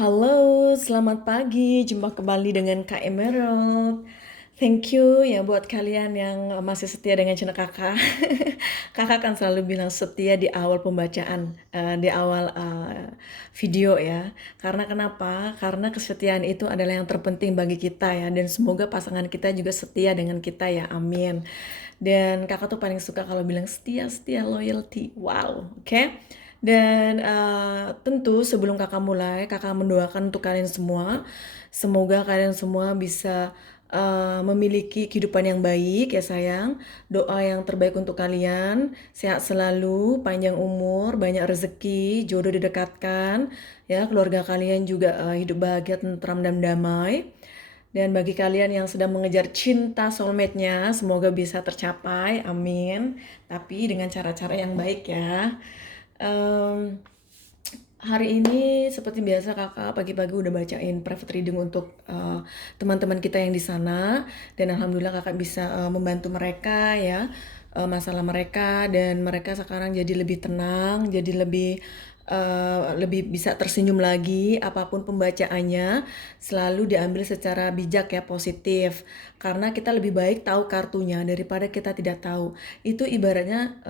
Halo, selamat pagi. Jumpa kembali dengan Kak Emerald. Thank you ya buat kalian yang masih setia dengan channel kakak. Kakak kan selalu bilang setia di awal pembacaan, di awal video ya. Karena kenapa? Karena kesetiaan itu adalah yang terpenting bagi kita ya. Dan semoga pasangan kita juga setia dengan kita ya. Amin. Dan kakak tuh paling suka kalau bilang setia, setia, loyalty. Wow, oke? Dan tentu sebelum kakak mulai, kakak mendoakan untuk kalian semua. Semoga kalian semua bisa memiliki kehidupan yang baik ya sayang. Doa yang terbaik untuk kalian, sehat selalu, panjang umur, banyak rezeki, jodoh didekatkan, ya keluarga kalian juga hidup bahagia, tentram dan damai. Dan bagi kalian yang sedang mengejar cinta soulmate-nya, semoga bisa tercapai, amin. Tapi dengan cara-cara yang baik ya. Em, Hari ini seperti biasa kakak pagi-pagi udah bacain private reading untuk teman-teman kita yang di sana, dan alhamdulillah kakak bisa membantu mereka ya, masalah mereka, dan mereka sekarang jadi lebih tenang, jadi lebih bisa tersenyum lagi. Apapun pembacaannya selalu diambil secara bijak ya, positif, karena kita lebih baik tahu kartunya daripada kita tidak tahu. Itu ibaratnya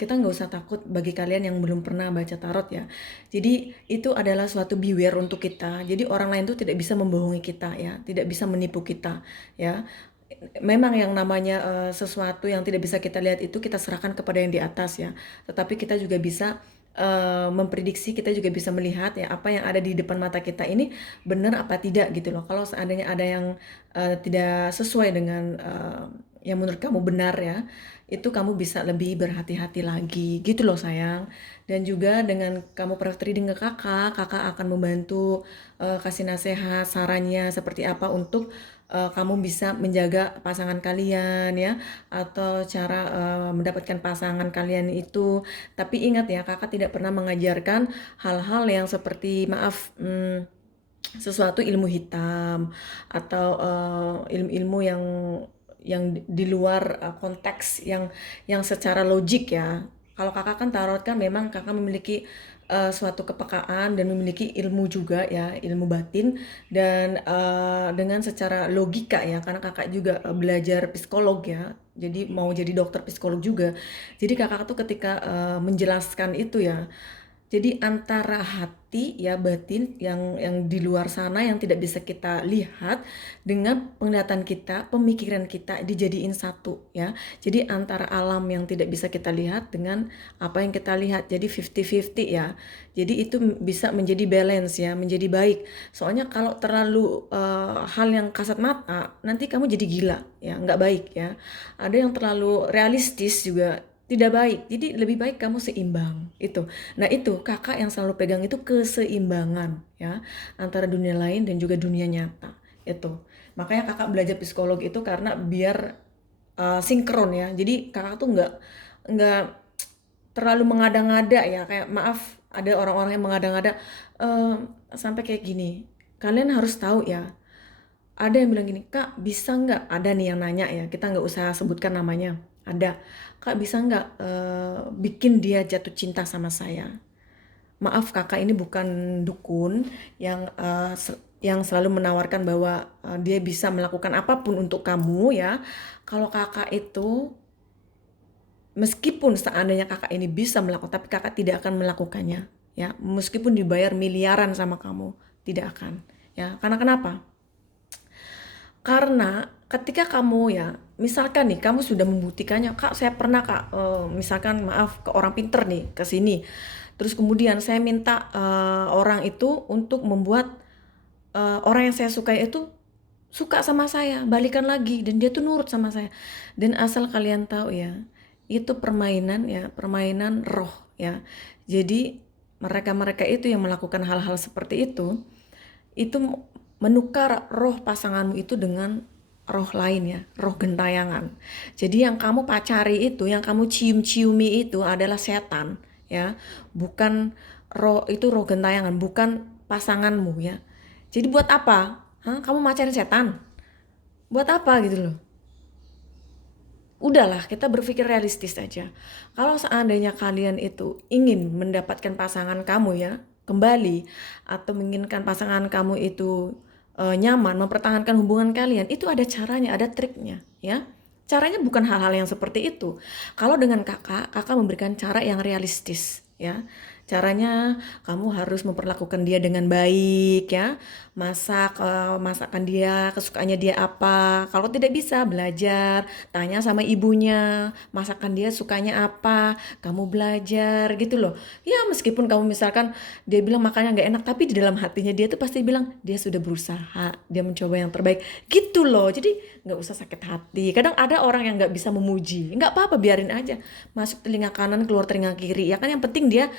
kita nggak usah takut bagi kalian yang belum pernah baca tarot ya. Jadi itu adalah suatu beware untuk kita. Jadi orang lain tuh tidak bisa membohongi kita ya, tidak bisa menipu kita ya. Memang yang namanya sesuatu yang tidak bisa kita lihat itu kita serahkan kepada yang di atas ya. Tetapi kita juga bisa memprediksi, kita juga bisa melihat ya apa yang ada di depan mata kita ini benar apa tidak gitu loh. Kalau seandainya ada yang tidak sesuai dengan yang menurut kamu benar ya, itu kamu bisa lebih berhati-hati lagi gitu loh sayang. Dan juga dengan kamu private reading ke kakak, kakak akan membantu kasih nasihat, sarannya seperti apa untuk kamu bisa menjaga pasangan kalian ya, atau cara mendapatkan pasangan kalian itu. Tapi ingat ya, kakak tidak pernah mengajarkan hal-hal yang seperti maaf, sesuatu ilmu hitam atau ilmu-ilmu yang di luar konteks yang secara logik ya. Kalau kakak kan tarot kan memang kakak memiliki suatu kepekaan dan memiliki ilmu juga ya, ilmu batin, dan dengan secara logika ya, karena kakak juga belajar psikolog ya. Jadi mau jadi dokter psikolog juga. Jadi kakak tuh ketika menjelaskan itu ya, jadi antara hati ya, batin yang di luar sana yang tidak bisa kita lihat dengan penglihatan kita, pemikiran kita dijadiin satu ya. Jadi antara alam yang tidak bisa kita lihat dengan apa yang kita lihat. Jadi 50-50 ya. Jadi itu bisa menjadi balance ya, menjadi baik. Soalnya kalau terlalu hal yang kasat mata, nanti kamu jadi gila ya, nggak baik ya. Ada yang terlalu realistis juga tidak baik. Jadi lebih baik kamu seimbang itu. Nah itu kakak yang selalu pegang itu keseimbangan ya, antara dunia lain dan juga dunia nyata itu. Makanya kakak belajar psikolog itu karena biar sinkron ya. Jadi kakak tuh nggak terlalu mengada-ngada ya. Kayak maaf, ada orang-orang yang mengada-ngada sampai kayak gini. Kalian harus tahu ya. Ada yang bilang gini, Kak bisa nggak, ada nih yang nanya ya, kita nggak usah sebutkan namanya. Ada, Kak bisa nggak bikin dia jatuh cinta sama saya? Maaf kakak ini bukan dukun yang selalu menawarkan bahwa dia bisa melakukan apapun untuk kamu ya. Kalau kakak itu, meskipun seandainya kakak ini bisa melakukan, tapi kakak tidak akan melakukannya ya. Meskipun dibayar miliaran sama kamu, tidak akan ya. Karena kenapa? Karena ketika kamu ya, misalkan nih kamu sudah membuktikannya, Kak saya pernah Kak, misalkan maaf ke orang pinter nih, ke sini. Terus kemudian saya minta orang itu untuk membuat orang yang saya sukai itu suka sama saya, balikan lagi, dan dia tuh nurut sama saya. Dan asal kalian tahu ya, itu permainan ya, permainan roh ya. Jadi mereka-mereka itu yang melakukan hal-hal seperti itu menukar roh pasanganmu itu dengan roh lain ya, roh gentayangan. Jadi yang kamu pacari itu, yang kamu cium-ciumi itu adalah setan ya, bukan roh, itu roh gentayangan, bukan pasanganmu ya. Jadi buat apa? Hah? Kamu macarin setan? Buat apa gitu loh? Udahlah, kita berpikir realistis aja. Kalau seandainya kalian itu ingin mendapatkan pasangan kamu ya, kembali atau menginginkan pasangan kamu itu nyaman, mempertahankan hubungan kalian, itu ada caranya, ada triknya, ya. Caranya bukan hal-hal yang seperti itu. Kalau dengan kakak memberikan cara yang realistis, ya. Caranya kamu harus memperlakukan dia dengan baik, ya. Masakan dia, kesukaannya dia apa. Kalau tidak bisa, belajar, tanya sama ibunya, masakan dia sukanya apa, kamu belajar gitu loh. Ya meskipun kamu misalkan dia bilang makannya nggak enak, tapi di dalam hatinya dia tuh pasti bilang dia sudah berusaha, dia mencoba yang terbaik gitu loh. Jadi nggak usah sakit hati. Kadang ada orang yang nggak bisa memuji, nggak apa-apa, biarin aja, masuk telinga kanan keluar telinga kiri, ya kan. Yang penting dia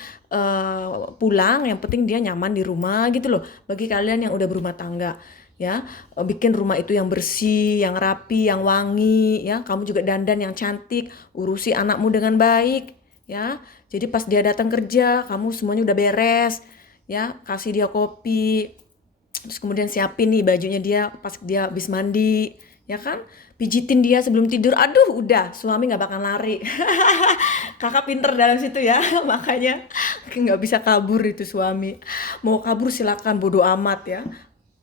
pulang, yang penting dia nyaman di rumah gitu loh. Bagi kalian yang udah berumah tangga, ya, bikin rumah itu yang bersih, yang rapi, yang wangi, ya. Kamu juga dandan yang cantik, urusi anakmu dengan baik, ya. Jadi pas dia datang kerja, kamu semuanya udah beres, ya. Kasih dia kopi, terus kemudian siapin nih bajunya dia pas dia habis mandi, ya kan. Pijitin dia sebelum tidur, aduh udah, suami nggak bakal lari. Kakak pinter dalam situ ya. Makanya nggak bisa kabur itu suami. Mau kabur silakan, bodo amat ya.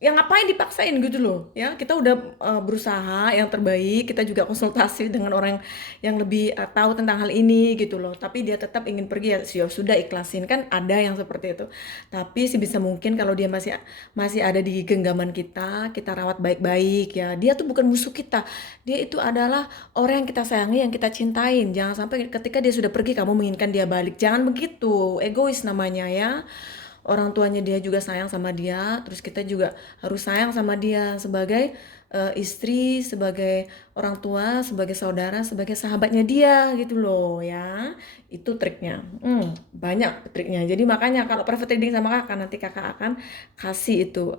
Ya ngapain dipaksain gitu loh, ya. Kita udah berusaha yang terbaik, kita juga konsultasi dengan orang yang lebih tahu tentang hal ini gitu loh. Tapi dia tetap ingin pergi, ya sudah, ikhlasin, kan ada yang seperti itu. Tapi sebisa mungkin kalau dia masih masih ada di genggaman kita rawat baik-baik ya. Dia tuh bukan musuh kita. Dia itu adalah orang yang kita sayangi, yang kita cintain. Jangan sampai ketika dia sudah pergi kamu menginginkan dia balik. Jangan begitu. Egois namanya ya. Orang tuanya dia juga sayang sama dia, terus kita juga harus sayang sama dia sebagai istri, sebagai orang tua, sebagai saudara, sebagai sahabatnya dia gitu loh ya. Itu triknya. Banyak triknya. Jadi makanya kalau private reading sama kakak, nanti kakak akan kasih itu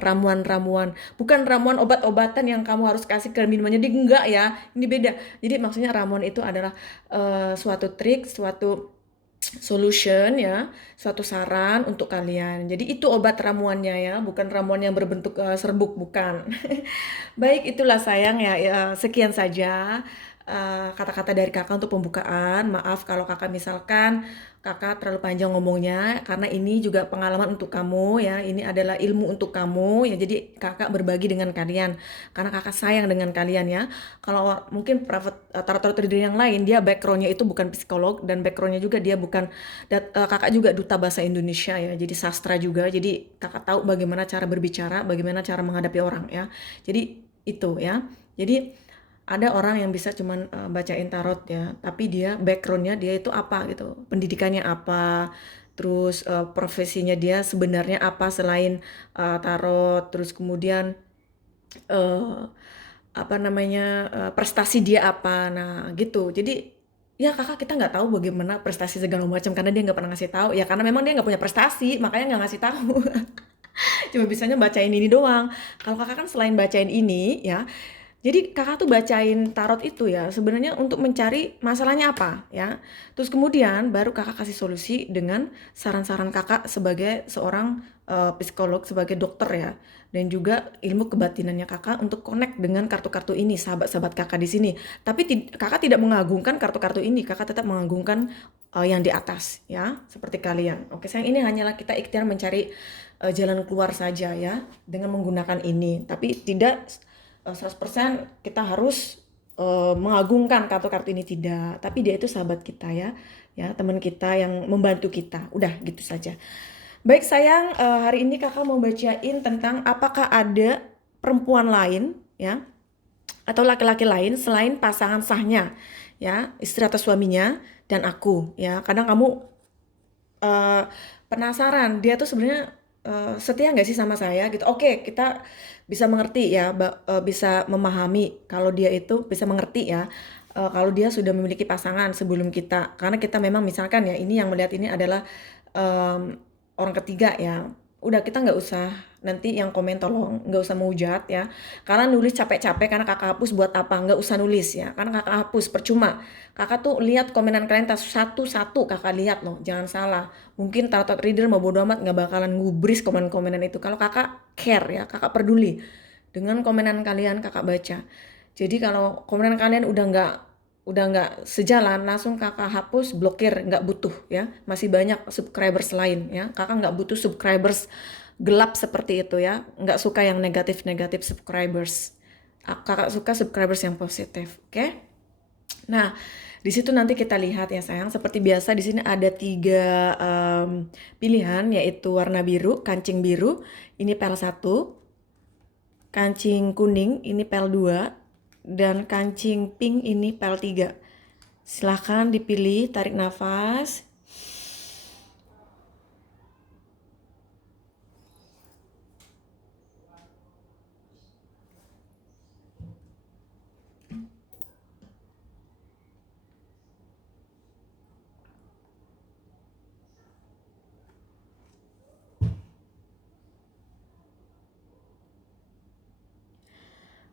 ramuan-ramuan. Bukan ramuan obat-obatan yang kamu harus kasih ke minumannya, dia enggak ya. Ini beda. Jadi maksudnya ramuan itu adalah suatu trik, suatu solution ya, suatu saran untuk kalian. Jadi itu obat ramuannya ya, bukan ramuan yang berbentuk serbuk, bukan. Baik, itulah sayang ya, sekian saja kata-kata dari kakak untuk pembukaan. Maaf kalau kakak misalkan kakak terlalu panjang ngomongnya, karena ini juga pengalaman untuk kamu ya, ini adalah ilmu untuk kamu ya. Jadi kakak berbagi dengan kalian karena kakak sayang dengan kalian ya. Kalau mungkin tarot reader yang lain, dia backgroundnya itu bukan psikolog, dan backgroundnya juga dia bukan kakak juga duta bahasa Indonesia ya, jadi sastra juga. Jadi kakak tahu bagaimana cara berbicara, bagaimana cara menghadapi orang ya. Jadi itu ya. Jadi ada orang yang bisa cuman bacain tarot ya, tapi dia backgroundnya dia itu apa gitu, pendidikannya apa, terus profesinya dia sebenarnya apa selain tarot, terus kemudian eh, apa namanya, prestasi dia apa, nah gitu. Jadi ya kakak, kita nggak tahu bagaimana prestasi segala macam karena dia nggak pernah ngasih tahu ya, karena memang dia nggak punya prestasi makanya nggak ngasih tahu. Cuma bisanya bacain ini doang. Kalau kakak kan selain bacain ini ya, jadi kakak tuh bacain tarot itu ya sebenarnya untuk mencari masalahnya apa ya. Terus kemudian baru kakak kasih solusi dengan saran-saran kakak sebagai seorang psikolog, sebagai dokter ya. Dan juga ilmu kebatinannya kakak untuk connect dengan kartu-kartu ini, sahabat-sahabat kakak di sini. Tapi kakak tidak mengagungkan kartu-kartu ini, kakak tetap mengagungkan yang di atas ya, seperti kalian. Oke sayang, ini hanyalah kita ikhtiar mencari jalan keluar saja ya dengan menggunakan ini. Tapi tidak 100% kita harus mengagungkan kartu-kartu ini, tidak. Tapi dia itu sahabat kita ya, teman kita yang membantu kita. Udah gitu saja. Baik sayang, hari ini kakak mau bacain tentang apakah ada perempuan lain ya, atau laki-laki lain selain pasangan sahnya ya, istri atau suaminya dan aku ya. Kadang kamu uh, penasaran dia tuh sebenarnya setia nggak sih sama saya gitu. Oke, kita bisa mengerti ya, bisa memahami kalau dia itu bisa mengerti ya, kalau dia sudah memiliki pasangan sebelum kita, karena kita memang misalkan ya, ini yang melihat ini adalah um, orang ketiga ya. Udah, kita nggak usah nanti yang komen, tolong nggak usah menghujat ya, karena nulis capek-capek, karena kakak hapus buat apa, nggak usah nulis ya, karena kakak hapus percuma. Kakak tuh lihat komenan kalian satu-satu, kakak lihat loh, jangan salah. Mungkin tarot reader mau bodo amat, nggak bakalan ngubris komen-komenan itu. Kalau kakak care ya, kakak peduli dengan komenan kalian, kakak baca. Jadi kalau komenan kalian udah nggak udah nggak sejalan, langsung kakak hapus, blokir, nggak butuh ya. Masih banyak subscribers lain ya. Kakak nggak butuh subscribers gelap seperti itu ya. Nggak suka yang negatif-negatif subscribers. Kakak suka subscribers yang positif, oke? Nah, di situ nanti kita lihat ya sayang. Seperti biasa di sini ada 3 pilihan, yaitu warna biru, kancing biru, ini PL1, kancing kuning ini PL2, dan kancing pink ini PL3. Silahkan dipilih, tarik nafas.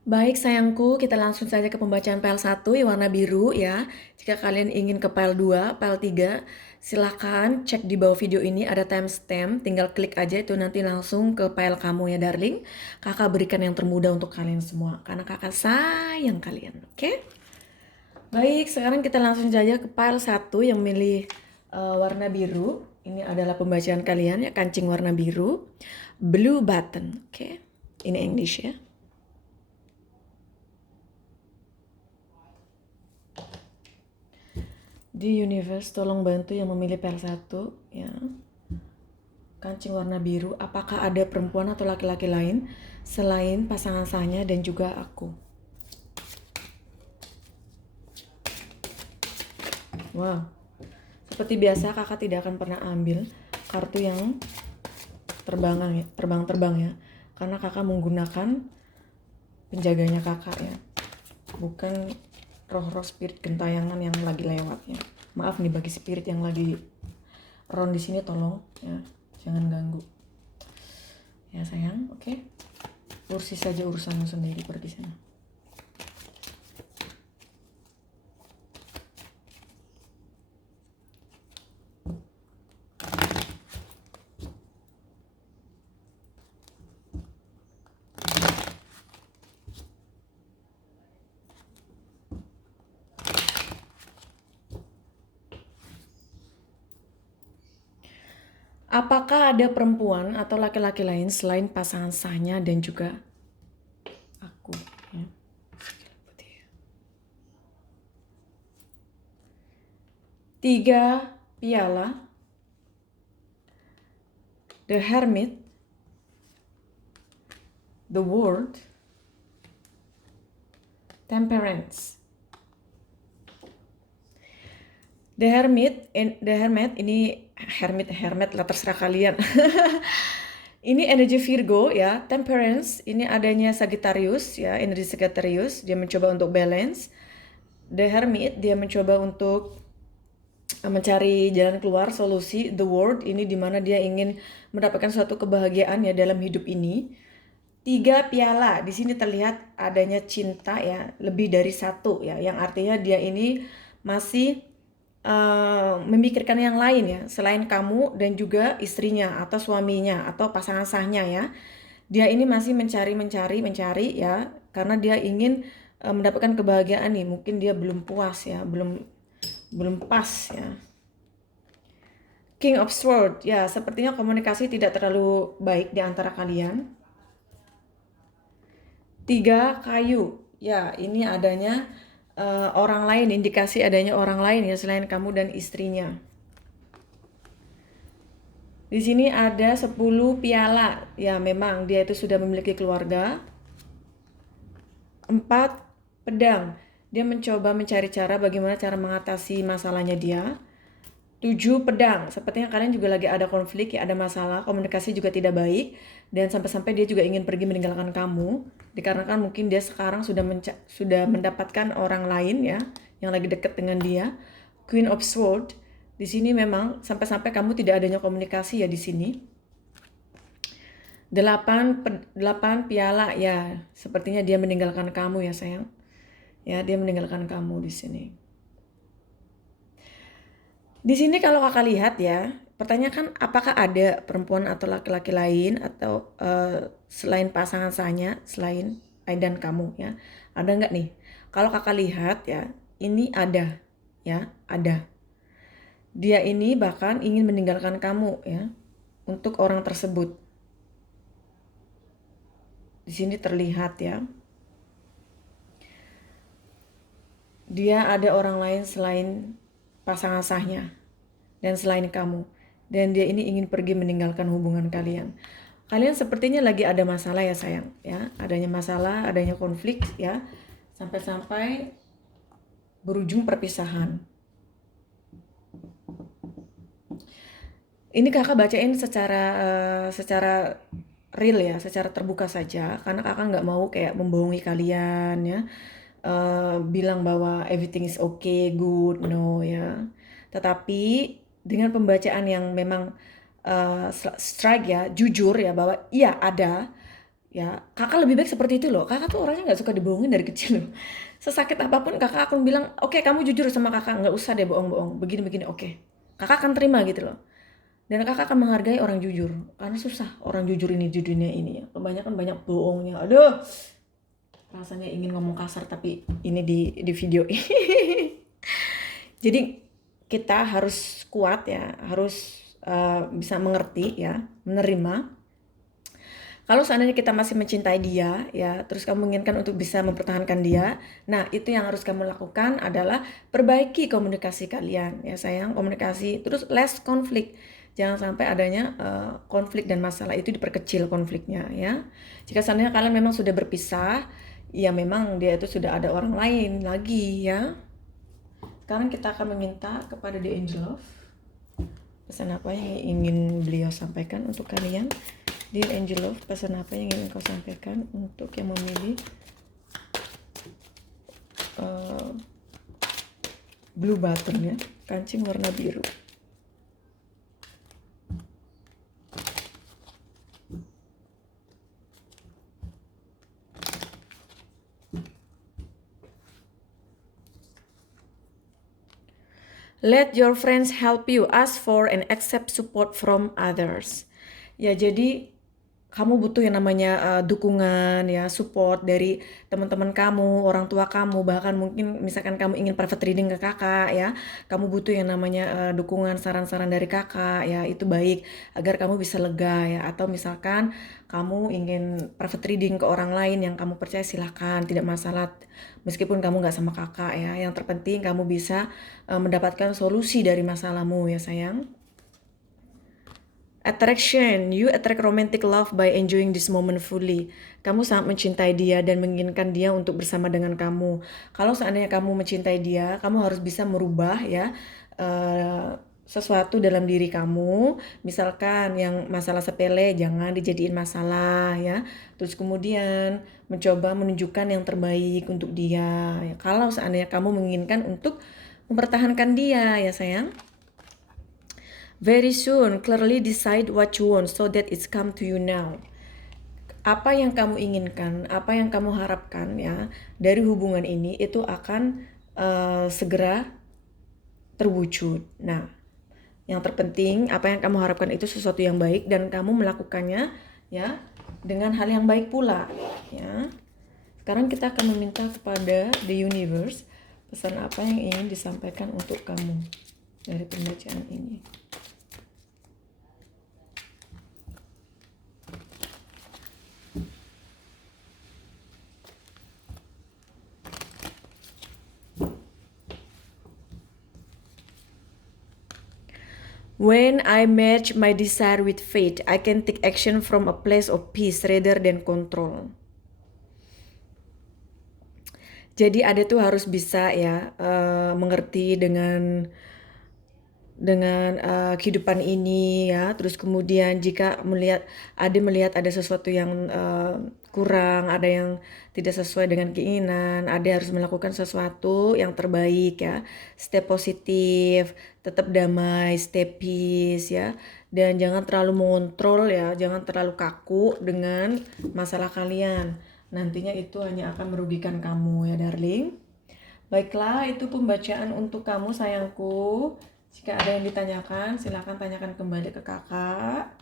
Baik sayangku, kita langsung saja ke pembacaan PL1 yang warna biru ya. Jika kalian ingin ke PL2, PL3, silahkan cek di bawah video ini ada timestamp, tinggal klik aja itu nanti langsung ke PL kamu ya darling. Kakak berikan yang termudah untuk kalian semua, karena kakak sayang kalian, oke? Baik, sekarang kita langsung saja ke PL1 yang milih warna biru. Ini adalah pembacaan kalian ya, kancing warna biru. Blue button, oke? Ini English ya. Di universe, tolong bantu yang memilih PL1 ya. Kancing warna biru, apakah ada perempuan atau laki-laki lain selain pasangan sahnya dan juga aku? Wow. Seperti biasa kakak tidak akan pernah ambil kartu yang terbang ya. Karena kakak menggunakan penjaganya kakak ya. Bukan roh-roh spirit gentayangan yang lagi lewat ya. Maaf nih bagi spirit yang lagi round di sini, tolong ya, jangan ganggu. Ya sayang, oke. Urus saja urusanmu sendiri, pergi sana. Apakah ada perempuan atau laki-laki lain selain pasangan sahnya dan juga aku? Ya. 3 piala, The Hermit, The World, Temperance. The Hermit ini hermit lah terserah kalian. Ini energi Virgo ya. Temperance ini adanya Sagittarius ya, energi Sagittarius, dia mencoba untuk balance. The Hermit dia mencoba untuk mencari jalan keluar, solusi. The World ini dimana dia ingin mendapatkan suatu kebahagiaan ya dalam hidup ini. 3 piala, di sini terlihat adanya cinta ya, lebih dari 1 ya, yang artinya dia ini masih memikirkan yang lain ya, selain kamu dan juga istrinya atau suaminya atau pasangan sahnya ya. Dia ini masih mencari ya, karena dia ingin mendapatkan kebahagiaan nih. Mungkin dia belum puas ya, belum pas ya. King of Swords ya, sepertinya komunikasi tidak terlalu baik di antara kalian. 3 kayu ya, ini adanya orang lain, indikasi adanya orang lain ya selain kamu dan istrinya. Di sini ada 10 piala. Ya, memang dia itu sudah memiliki keluarga. 4 pedang. Dia mencoba mencari cara bagaimana cara mengatasi masalahnya dia. 7 pedang. Sepertinya kalian juga lagi ada konflik ya, ada masalah, komunikasi juga tidak baik, dan sampai-sampai dia juga ingin pergi meninggalkan kamu dikarenakan mungkin dia sekarang sudah mendapatkan orang lain ya yang lagi dekat dengan dia. Queen of Swords. Di sini memang sampai-sampai kamu tidak adanya komunikasi ya di sini. 8 piala ya. Sepertinya dia meninggalkan kamu ya sayang. Ya, dia meninggalkan kamu di sini. Di sini kalau kakak lihat ya, pertanyaan kan apakah ada perempuan atau laki-laki lain atau selain pasangan sahnya, selain Aidan kamu ya, ada nggak nih? Kalau kakak lihat ya, ini ada, ya, ada. Dia ini bahkan ingin meninggalkan kamu, ya, untuk orang tersebut. Di sini terlihat, ya. Dia ada orang lain selain pasangan sahnya dan selain kamu. Dan dia ini ingin pergi meninggalkan hubungan kalian. Kalian sepertinya lagi ada masalah ya sayang, ya. Adanya masalah, adanya konflik, ya. Sampai-sampai berujung perpisahan. Ini kakak bacain secara real ya, secara terbuka saja, karena kakak nggak mau kayak membohongi kalian ya, bilang bahwa everything is okay, good, no ya. Tetapi dengan pembacaan yang memang strike ya, jujur ya bahwa iya ada, ya kakak lebih baik seperti itu loh. Kakak tuh orangnya nggak suka dibohongin dari kecil loh. Sesakit apapun kakak akan bilang, oke, kamu jujur sama kakak, nggak usah deh bohong-bohong, begini-begini, oke. Kakak akan terima gitu loh. Dan kakak akan menghargai orang jujur. Karena susah orang jujur ini di dunia ini ya. Kebanyakan banyak bohongnya. Aduh, rasanya ingin ngomong kasar tapi ini di video ini. Jadi kita harus kuat ya, harus bisa mengerti ya, menerima. Kalau seandainya kita masih mencintai dia ya, terus kamu menginginkan untuk bisa mempertahankan dia, nah itu yang harus kamu lakukan adalah perbaiki komunikasi kalian ya sayang, komunikasi, terus less konflik. Jangan sampai adanya konflik dan masalah itu diperkecil konfliknya ya. Jika seandainya kalian memang sudah berpisah, ya memang dia itu sudah ada orang lain lagi ya. Sekarang kita akan meminta kepada The Angel of pesan apa yang ingin beliau sampaikan untuk kalian. Dear Angel of, pesan apa yang ingin kau sampaikan untuk yang memilih blue button ya, kancing warna biru. Let your friends help you, ask for and accept support from others. Ya, jadi kamu butuh yang namanya dukungan ya, support dari teman-teman kamu, orang tua kamu, bahkan mungkin misalkan kamu ingin private reading ke kakak ya, kamu butuh yang namanya dukungan, saran-saran dari kakak ya, itu baik agar kamu bisa lega ya. Atau misalkan kamu ingin private reading ke orang lain yang kamu percaya, silahkan, tidak masalah, meskipun kamu nggak sama kakak ya. Yang terpenting kamu bisa mendapatkan solusi dari masalahmu ya sayang. Attraction, you attract romantic love by enjoying this moment fully. Kamu sangat mencintai dia dan menginginkan dia untuk bersama dengan kamu. Kalau seandainya kamu mencintai dia, kamu harus bisa merubah ya sesuatu dalam diri kamu. Misalkan yang masalah sepele jangan dijadiin masalah ya. Terus kemudian mencoba menunjukkan yang terbaik untuk dia. Ya, kalau seandainya kamu menginginkan untuk mempertahankan dia ya sayang. Very soon, clearly decide what you want so that it's come to you now. Apa yang kamu inginkan, apa yang kamu harapkan ya dari hubungan ini itu akan segera terwujud. Nah, yang terpenting apa yang kamu harapkan itu sesuatu yang baik dan kamu melakukannya ya dengan hal yang baik pula ya. Sekarang kita akan meminta kepada the universe pesan apa yang ingin disampaikan untuk kamu dari pembacaan ini. When I merge my desire with faith, I can take action from a place of peace rather than control. Jadi ada tuh harus bisa ya mengerti dengan kehidupan ini ya. Terus kemudian jika melihat ada sesuatu yang kurang, ada yang tidak sesuai dengan keinginan, ada harus melakukan sesuatu yang terbaik ya. Stay positif, tetap damai, stay peace ya. Dan jangan terlalu mengontrol ya, jangan terlalu kaku dengan masalah kalian. Nantinya itu hanya akan merugikan kamu ya darling. Baiklah, itu pembacaan untuk kamu sayangku. Jika ada yang ditanyakan, silakan tanyakan kembali ke kakak.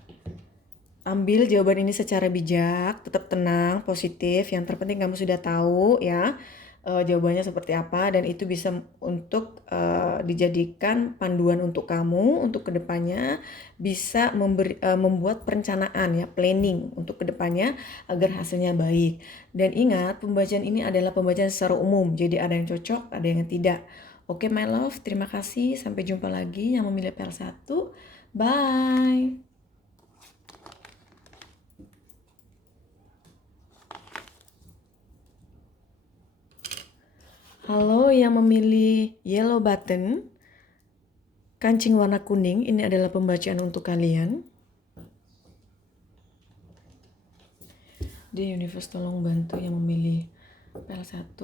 Ambil jawaban ini secara bijak, tetap tenang, positif. Yang terpenting kamu sudah tahu ya jawabannya seperti apa, dan itu bisa untuk dijadikan panduan untuk kamu untuk kedepannya bisa membuat perencanaan ya, planning untuk kedepannya agar hasilnya baik. Dan ingat, pembacaan ini adalah pembacaan secara umum, jadi ada yang cocok, ada yang tidak. Oke, my love, terima kasih. Sampai jumpa lagi yang memilih PL1. Bye. Halo yang memilih yellow button, kancing warna kuning, ini adalah pembacaan untuk kalian. Di Universe tolong bantu yang memilih PL1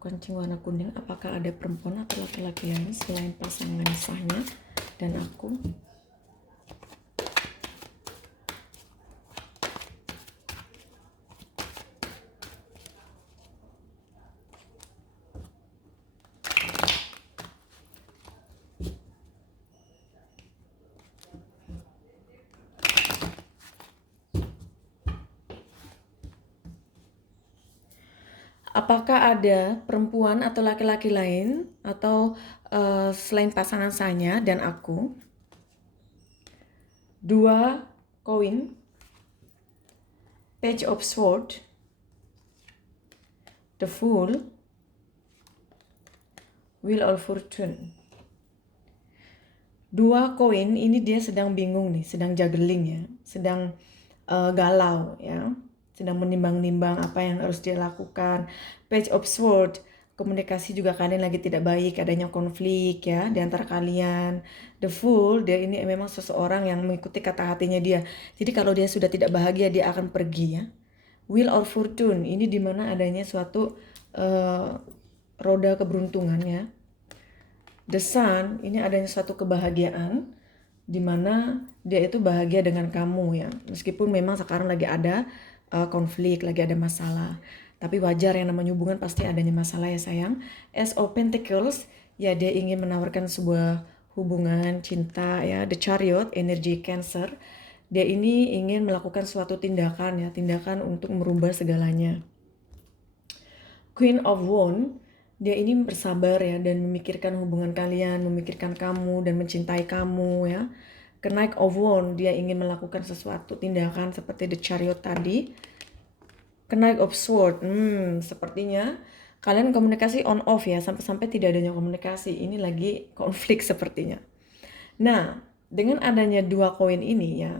kancing warna kuning, apakah ada perempuan atau laki-laki lain selain pasangan sahnya dan aku. Apakah ada perempuan atau laki-laki lain atau selain pasangan saya dan aku? 2 koin, Page of Sword, The Fool, Wheel of Fortune. 2 koin ini dia sedang bingung nih, sedang juggling ya, sedang galau ya, sedang menimbang-nimbang apa yang harus dia lakukan. Page of Sword, komunikasi juga kalian lagi tidak baik, adanya konflik ya di antara kalian. The Fool, dia ini memang seseorang yang mengikuti kata hatinya dia. Jadi kalau dia sudah tidak bahagia, dia akan pergi ya. Wheel of Fortune, ini dimana adanya suatu roda keberuntungan ya. The Sun, ini adanya suatu kebahagiaan di mana dia itu bahagia dengan kamu ya. Meskipun memang sekarang lagi ada konflik, lagi ada masalah. Tapi wajar, yang namanya hubungan pasti adanya masalah ya sayang. Ace of Pentacles, ya dia ingin menawarkan sebuah hubungan cinta ya. The Chariot, energi Cancer. Dia ini ingin melakukan suatu tindakan ya, tindakan untuk merubah segalanya. Queen of Wands, dia ini bersabar ya dan memikirkan hubungan kalian, memikirkan kamu dan mencintai kamu ya. Knight of Wands, dia ingin melakukan sesuatu tindakan seperti The Chariot tadi. Knight of Swords, sepertinya kalian komunikasi on off ya, sampai-sampai tidak adanya komunikasi. Ini lagi konflik sepertinya. Nah, dengan adanya 2 koin ini ya,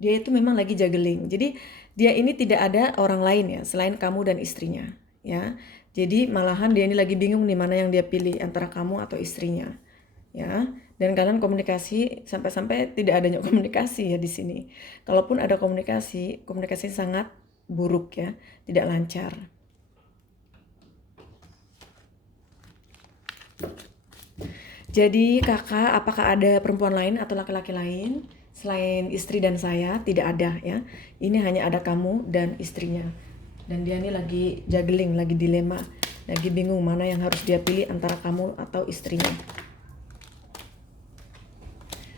dia itu memang lagi juggling. Jadi dia ini tidak ada orang lain ya selain kamu dan istrinya ya. Jadi malahan dia ini lagi bingung nih mana yang dia pilih antara kamu atau istrinya ya. Dan kalian komunikasi sampai-sampai tidak adanya komunikasi ya di sini. Kalaupun ada komunikasi, komunikasi sangat buruk ya, tidak lancar. Jadi kakak, apakah ada perempuan lain atau laki-laki lain selain istri dan saya? Tidak ada ya. Ini hanya ada kamu dan istrinya. Dan dia ini lagi juggling, lagi dilema, lagi bingung mana yang harus dia pilih antara kamu atau istrinya.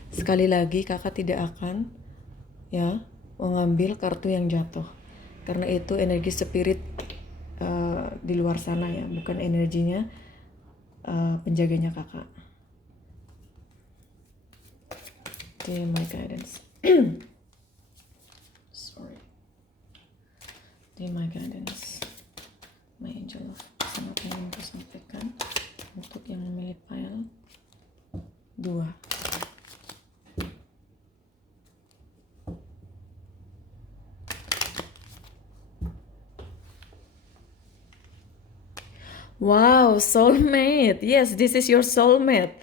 Sekali lagi kakak tidak akan ya mengambil kartu yang jatuh, karena itu energi spirit di luar sana ya, bukan energinya penjaganya kakak. Okay, my guidance. Sorry. My guidance, my angel of sangat ingin aku sampaikan untuk yang memilih file 2. Wow, soulmate. Yes, this is your soulmate.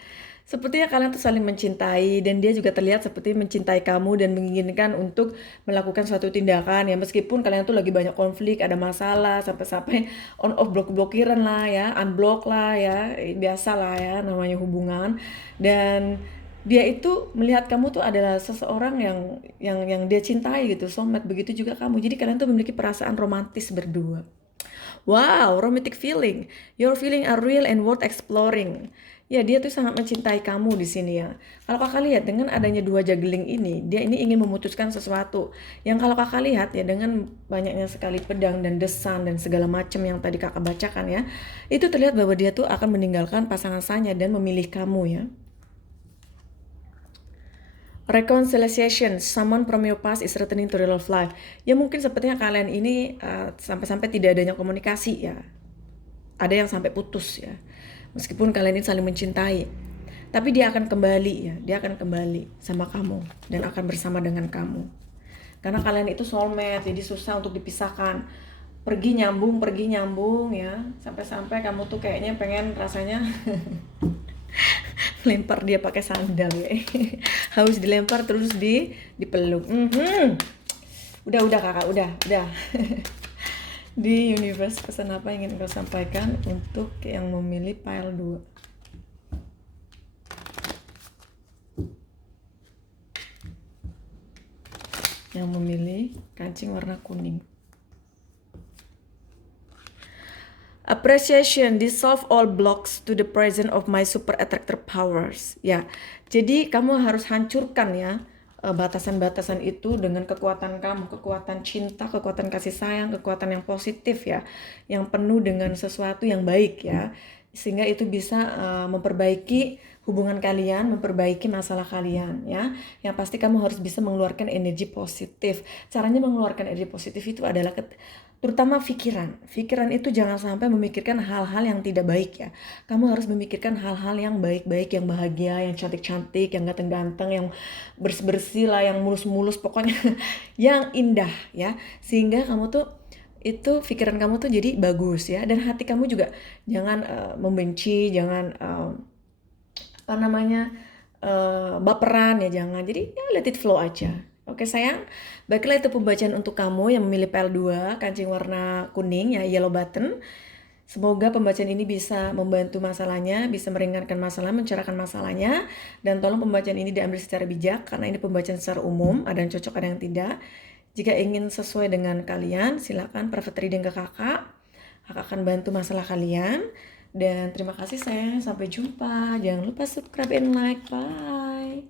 Sepertinya kalian tuh saling mencintai dan dia juga terlihat seperti mencintai kamu dan menginginkan untuk melakukan suatu tindakan ya, meskipun kalian tuh lagi banyak konflik, ada masalah, sampai-sampai on off blokiran lah ya, unblock lah ya, biasa lah ya namanya hubungan. Dan dia itu melihat kamu tuh adalah seseorang yang dia cintai gitu, soulmate, begitu juga kamu. Jadi kalian tuh memiliki perasaan romantis berdua. Wow, romantic feeling. Your feeling are real and worth exploring. Ya, dia tuh sangat mencintai kamu di sini ya. Kalau kakak lihat dengan adanya dua juggling ini, dia ini ingin memutuskan sesuatu. Yang kalau kakak lihat ya dengan banyaknya sekali pedang dan desan dan segala macam yang tadi kakak bacakan ya, itu terlihat bahwa dia tuh akan meninggalkan pasangan sanya dan memilih kamu ya. Reconciliation, someone from your past is returning to real life. Ya mungkin sepertinya kalian ini sampai-sampai tidak adanya komunikasi ya. Ada yang sampai putus ya. Meskipun kalian ini saling mencintai. Tapi dia akan kembali ya. Dia akan kembali sama kamu dan akan bersama dengan kamu. Karena kalian itu soulmate, jadi susah untuk dipisahkan. Pergi nyambung ya. Sampai-sampai kamu tuh kayaknya pengen rasanya lempar dia pakai sandal ya. Harus dilempar terus dipeluk. Udah kakak, udah. Di universe pesan apa yang ingin kau sampaikan untuk yang memilih pile 2? Yang memilih kancing warna kuning. Appreciation, dissolve all blocks to the presence of my super attractor powers. Ya, jadi kamu harus hancurkan ya batasan-batasan itu dengan kekuatan kamu, kekuatan cinta, kekuatan kasih sayang, kekuatan yang positif ya, yang penuh dengan sesuatu yang baik ya, sehingga itu bisa memperbaiki hubungan kalian, memperbaiki masalah kalian ya. Yang pasti kamu harus bisa mengeluarkan energi positif. Caranya mengeluarkan energi positif itu adalah terutama pikiran itu jangan sampai memikirkan hal-hal yang tidak baik ya. Kamu harus memikirkan hal-hal yang baik-baik, yang bahagia, yang cantik-cantik, yang ganteng-ganteng, yang bersih-bersih lah, yang mulus-mulus, pokoknya yang indah ya, sehingga kamu tuh itu pikiran kamu tuh jadi bagus ya, dan hati kamu juga jangan membenci, jangan apa namanya baperan ya, jangan. Jadi ya let it flow aja. Oke sayang, baiklah itu pembacaan untuk kamu yang memilih PL2 kancing warna kuning ya, yellow button. Semoga pembacaan ini bisa membantu masalahnya, bisa meringankan masalah, mencerahkan masalahnya. Dan tolong pembacaan ini diambil secara bijak, karena ini pembacaan secara umum, ada yang cocok, ada yang tidak. Jika ingin sesuai dengan kalian, silakan private reading ke kakak. Kakak akan bantu masalah kalian. Dan terima kasih sayang, sampai jumpa. Jangan lupa subscribe and like, bye.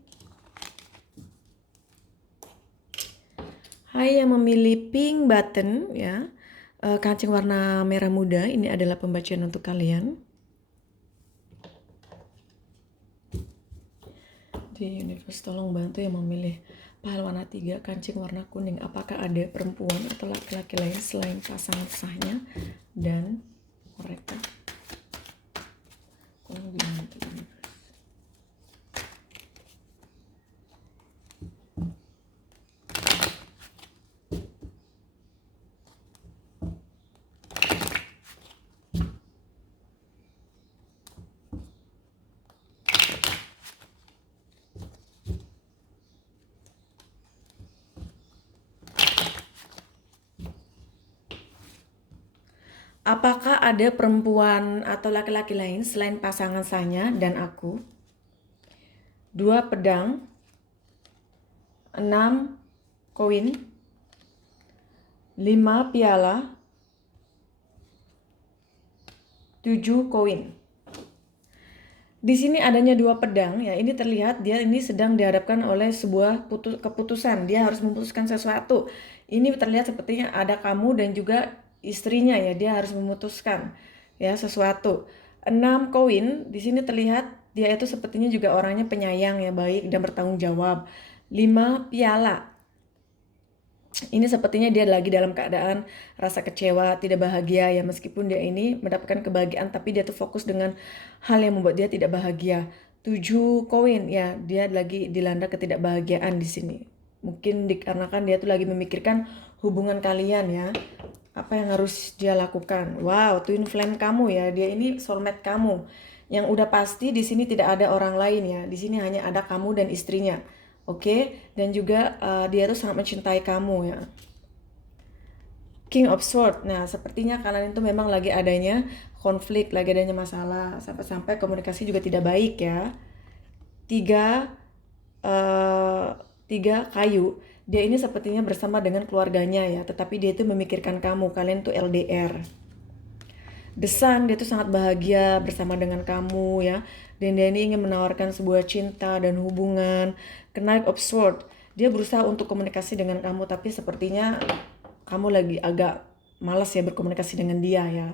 Hai yang memilih pink button ya, kancing warna merah muda, ini adalah pembacaan untuk kalian. Di universe tolong bantu yang memilih pile warna 3 kancing warna kuning. Apakah ada perempuan atau laki-laki lain selain pasangan sahnya dan mereka? Tolong dibantu universe. Apakah ada perempuan atau laki-laki lain selain pasangan sahnya dan aku? 2 pedang, 6 koin, 5 piala, 7 koin. Di sini adanya 2 pedang ya, ini terlihat dia ini sedang dihadapkan oleh sebuah keputusan. Dia harus memutuskan sesuatu. Ini terlihat sepertinya ada kamu dan juga istrinya ya, dia harus memutuskan ya sesuatu. 6 koin di sini terlihat dia itu sepertinya juga orangnya penyayang ya, baik dan bertanggung jawab. 5 piala. Ini sepertinya dia lagi dalam keadaan rasa kecewa, tidak bahagia ya, meskipun dia ini mendapatkan kebahagiaan tapi dia tuh fokus dengan hal yang membuat dia tidak bahagia. 7 koin ya, dia lagi dilanda ketidakbahagiaan di sini. Mungkin dikarenakan dia tuh lagi memikirkan hubungan kalian ya. Apa yang harus dia lakukan? Wow, twin flame kamu ya. Dia ini soulmate kamu. Yang udah pasti di sini tidak ada orang lain ya. Di sini hanya ada kamu dan istrinya. Oke, dan juga dia tuh sangat mencintai kamu ya. King of Swords. Nah, sepertinya kalian itu memang lagi adanya konflik, lagi adanya masalah, sampai-sampai komunikasi juga tidak baik ya. 3 kayu. Dia ini sepertinya bersama dengan keluarganya ya, tetapi dia itu memikirkan kamu. Kalian tuh LDR. The Sun, dia tuh sangat bahagia bersama dengan kamu ya. Dan dia ini ingin menawarkan sebuah cinta dan hubungan. Knight of Swords, dia berusaha untuk komunikasi dengan kamu, tapi sepertinya kamu lagi agak malas ya berkomunikasi dengan dia ya.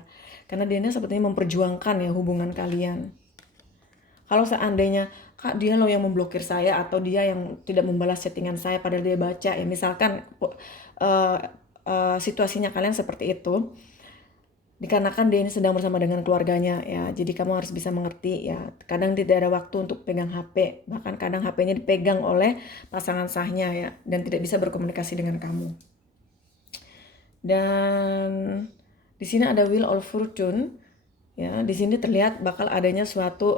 Karena dia ini sepertinya memperjuangkan ya hubungan kalian. Kalau seandainya Kak, dia loh yang memblokir saya, atau dia yang tidak membalas chattingan saya padahal dia baca ya, misalkan uh, situasinya kalian seperti itu, dikarenakan dia ini sedang bersama dengan keluarganya ya, jadi kamu harus bisa mengerti ya, kadang tidak ada waktu untuk pegang HP, bahkan kadang HP-nya dipegang oleh pasangan sahnya ya, dan tidak bisa berkomunikasi dengan kamu. Dan di sini ada Wheel of Fortune ya, di sini terlihat bakal adanya suatu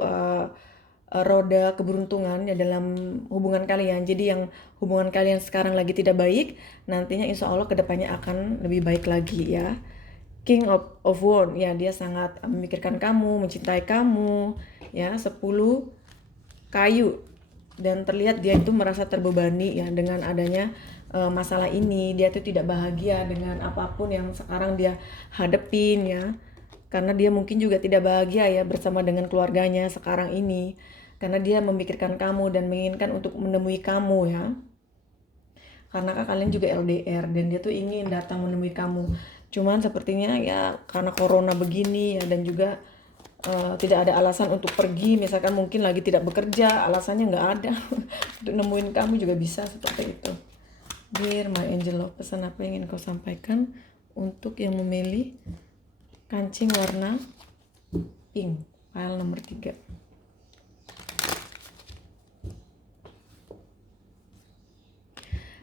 roda keberuntungan ya dalam hubungan kalian. Jadi yang hubungan kalian sekarang lagi tidak baik, nantinya insya Allah kedepannya akan lebih baik lagi ya. King of Wands ya, dia sangat memikirkan kamu, mencintai kamu ya. 10 kayu, dan terlihat dia itu merasa terbebani ya dengan adanya masalah ini. Dia itu tidak bahagia dengan apapun yang sekarang dia hadepin ya, karena dia mungkin juga tidak bahagia ya bersama dengan keluarganya sekarang ini, karena dia memikirkan kamu dan menginginkan untuk menemui kamu ya, karena kan kalian juga LDR dan dia tuh ingin datang menemui kamu. Cuman sepertinya ya karena corona begini ya, dan juga tidak ada alasan untuk pergi, misalkan mungkin lagi tidak bekerja, alasannya nggak ada untuk nemuin kamu juga bisa seperti itu. Dear my angel, pesan apa yang ingin kau sampaikan untuk yang memilih kancing warna pink, file nomor 3.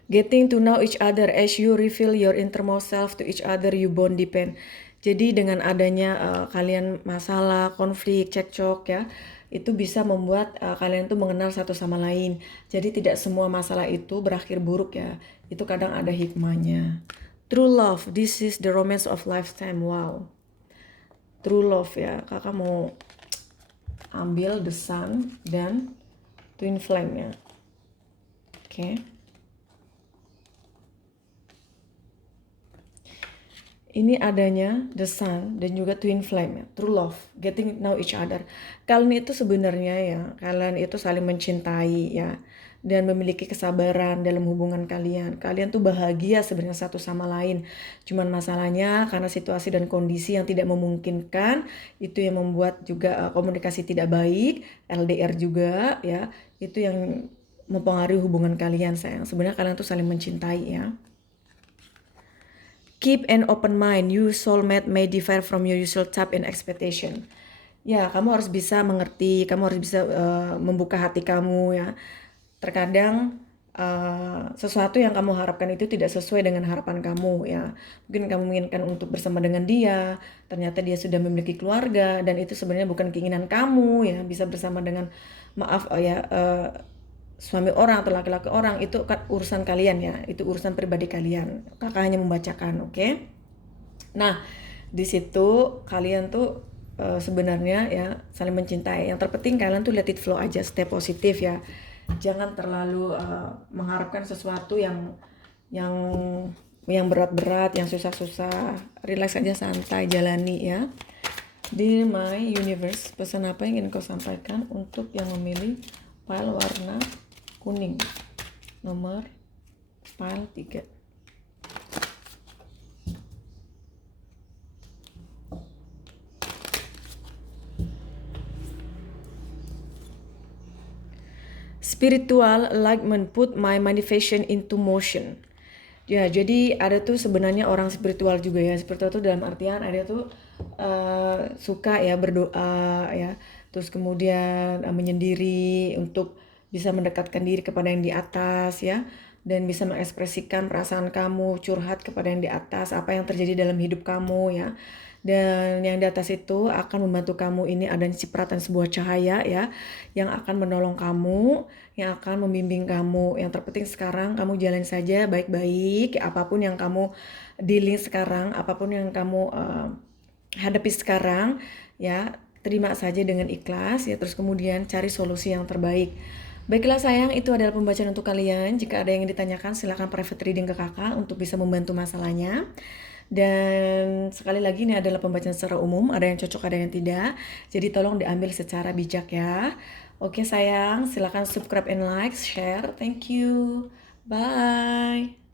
Getting to know each other as you reveal your innermost self to each other, you bond deepen. Jadi dengan adanya kalian masalah, konflik, cekcok ya, itu bisa membuat kalian tuh mengenal satu sama lain. Jadi tidak semua masalah itu berakhir buruk ya. Itu kadang ada hikmahnya. True love, this is the romance of lifetime. Wow. True love ya. Kakak mau ambil the sun dan twin flame ya. Oke. Ini adanya the sun dan juga twin flame ya, true love, getting know each other. Kalian itu sebenarnya ya, kalian itu saling mencintai ya, dan memiliki kesabaran dalam hubungan kalian. Kalian tuh bahagia sebenarnya satu sama lain. Cuman masalahnya karena situasi dan kondisi yang tidak memungkinkan, itu yang membuat juga komunikasi tidak baik, LDR juga ya, itu yang mempengaruhi hubungan kalian sayang. Sebenarnya kalian tuh saling mencintai ya. Keep an open mind, your soulmate may differ from your usual type and expectation. Ya, kamu harus bisa mengerti, kamu harus bisa membuka hati kamu ya. Terkadang sesuatu yang kamu harapkan itu tidak sesuai dengan harapan kamu ya. Mungkin kamu menginginkan untuk bersama dengan dia, ternyata dia sudah memiliki keluarga, dan itu sebenarnya bukan keinginan kamu ya, bisa bersama dengan suami orang atau laki-laki orang, itu kan urusan kalian ya, itu urusan pribadi kalian. Kakak hanya membacakan, oke? Nah, di situ kalian tuh sebenarnya ya saling mencintai. Yang terpenting kalian tuh let it flow aja, stay positif ya. Jangan terlalu mengharapkan sesuatu yang berat-berat, yang susah-susah. Relax aja, santai, jalani ya. Dear my universe, pesan apa yang ingin kau sampaikan untuk yang memilih file warna kuning nomor file 3. Spiritual alignment put my manifestation into motion. Ya, jadi ada tuh sebenarnya orang spiritual juga ya. Spiritual tuh dalam artian ada tuh suka ya berdoa ya. Terus kemudian menyendiri untuk bisa mendekatkan diri kepada yang di atas ya, dan bisa mengekspresikan perasaan kamu, curhat kepada yang di atas, apa yang terjadi dalam hidup kamu ya. Dan yang di atas itu akan membantu kamu, ini adanya cipratan sebuah cahaya ya, yang akan menolong kamu, yang akan membimbing kamu. Yang terpenting sekarang kamu jalan saja baik-baik, apapun yang kamu dealing sekarang, apapun yang kamu hadapi sekarang ya, terima saja dengan ikhlas ya, terus kemudian cari solusi yang terbaik. Baiklah sayang, itu adalah pembacaan untuk kalian. Jika ada yang ditanyakan silakan private reading ke kakak untuk bisa membantu masalahnya. Dan sekali lagi ini adalah pembacaan secara umum, ada yang cocok, ada yang tidak. Jadi tolong diambil secara bijak ya. Oke sayang, silakan subscribe and like, share. Thank you. Bye.